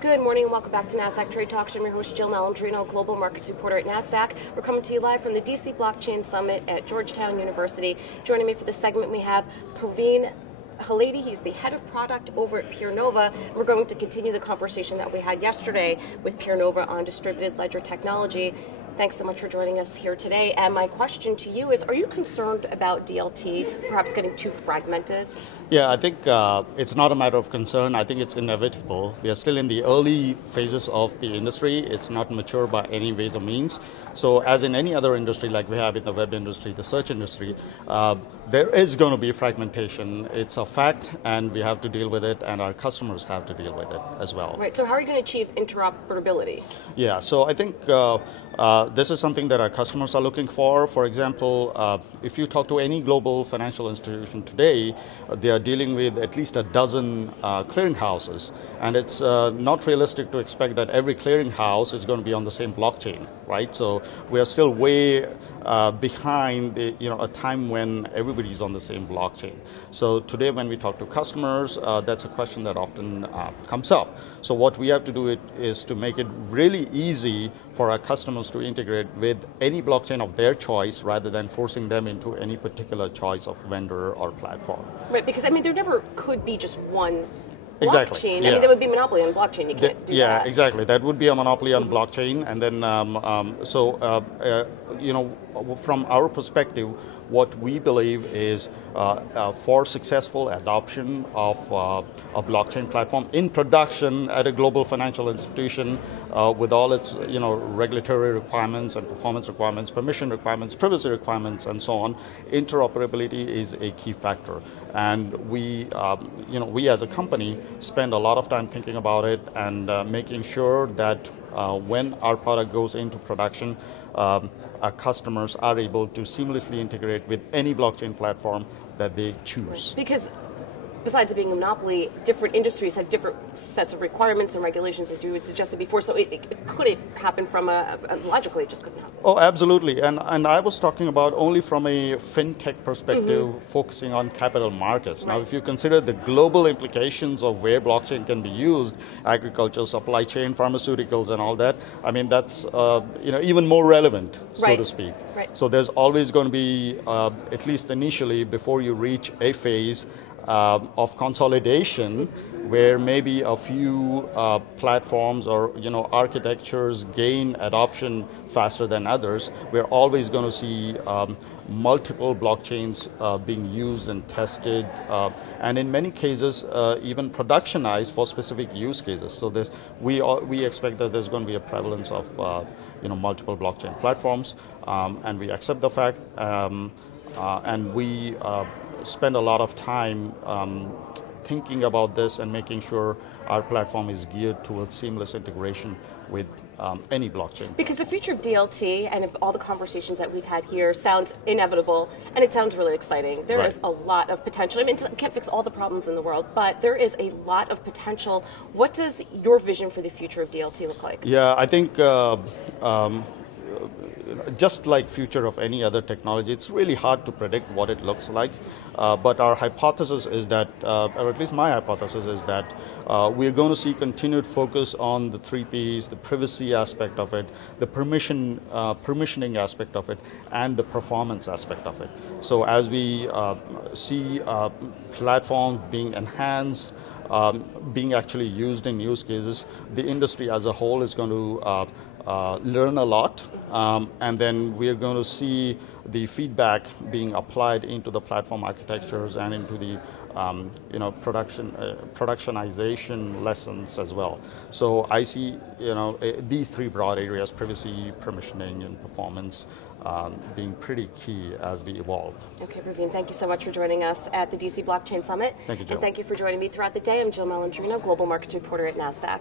Good morning and welcome back to Nasdaq Trade Talks. I'm your host, Jill Malandrino, Global Markets Reporter at Nasdaq. We're coming to you live from the DC Blockchain Summit at Georgetown University. Joining me for this segment, we have Praveen Haladi. He's the head of product over at PeerNova. We're going to continue the conversation that we had yesterday with PeerNova on distributed ledger technology. Thanks so much for joining us here today. And my question to you is, are you concerned about DLT perhaps getting too fragmented? Yeah, I think it's not a matter of concern. I think it's inevitable. We are still in the early phases of the industry. It's not mature by any ways or means. So as in any other industry like we have in the web industry, the search industry, there is going to be fragmentation. It's a fact, and we have to deal with it, and our customers have to deal with it as well. Right, so how are you going to achieve interoperability? Yeah, so I think this is something that our customers are looking for. For example, if you talk to any global financial institution today, they are dealing with at least a dozen clearinghouses, and it's not realistic to expect that every clearinghouse is going to be on the same blockchain, right? So we are still way behind a time when everybody's on the same blockchain. So today when we talk to customers, that's a question that often comes up. So what we have to do is to make it really easy for our customers to integrate with any blockchain of their choice rather than forcing them into any particular choice of vendor or platform. Right, because I mean there never could be just one blockchain. Exactly. Yeah. I mean, there would be monopoly on blockchain. You can't do that. Yeah, exactly. That would be a monopoly on blockchain. And then, from our perspective, what we believe is for successful adoption of a blockchain platform in production at a global financial institution with all its regulatory requirements and performance requirements, permission requirements, privacy requirements, and so on, interoperability is a key factor. And we as a company spend a lot of time thinking about it and making sure that when our product goes into production, our customers are able to seamlessly integrate with any blockchain platform that they choose. Because besides it being a monopoly, different industries have different sets of requirements and regulations, as you had suggested before. So it couldn't happen logically, it just couldn't happen. Oh, absolutely. And I was talking about only from a fintech perspective, focusing on capital markets. Right. Now, if you consider the global implications of where blockchain can be used, agriculture, supply chain, pharmaceuticals, and all that, I mean, that's even more relevant, so to speak. Right. So there's always going to be, at least initially, before you reach a phase of consolidation, where maybe a few platforms or architectures gain adoption faster than others, we're always going to see multiple blockchains being used and tested, and in many cases even productionized for specific use cases. So we expect that there's going to be a prevalence of multiple blockchain platforms, and we accept the fact, and we spend a lot of time thinking about this and making sure our platform is geared towards seamless integration with any blockchain. Because the future of DLT and of all the conversations that we've had here sounds inevitable, and it sounds really exciting. There is a lot of potential. I mean, it can't fix all the problems in the world, but there is a lot of potential. What does your vision for the future of DLT look like? Yeah, I think just like future of any other technology, it's really hard to predict what it looks like. But our hypothesis is that, or at least my hypothesis is that we're going to see continued focus on the 3 Ps, the privacy aspect of it, the permissioning aspect of it, and the performance aspect of it. So as we see platforms being enhanced, being actually used in use cases, the industry as a whole is going to learn a lot, and then we are going to see the feedback being applied into the platform architectures and into the productionization lessons as well. So I see these 3 broad areas: privacy, permissioning, and performance, being pretty key as we evolve. Okay, Praveen, thank you so much for joining us at the DC Blockchain Summit. Thank you, Jill. And thank you for joining me throughout the day. I'm Jill Malandrino, Global Markets Reporter at Nasdaq.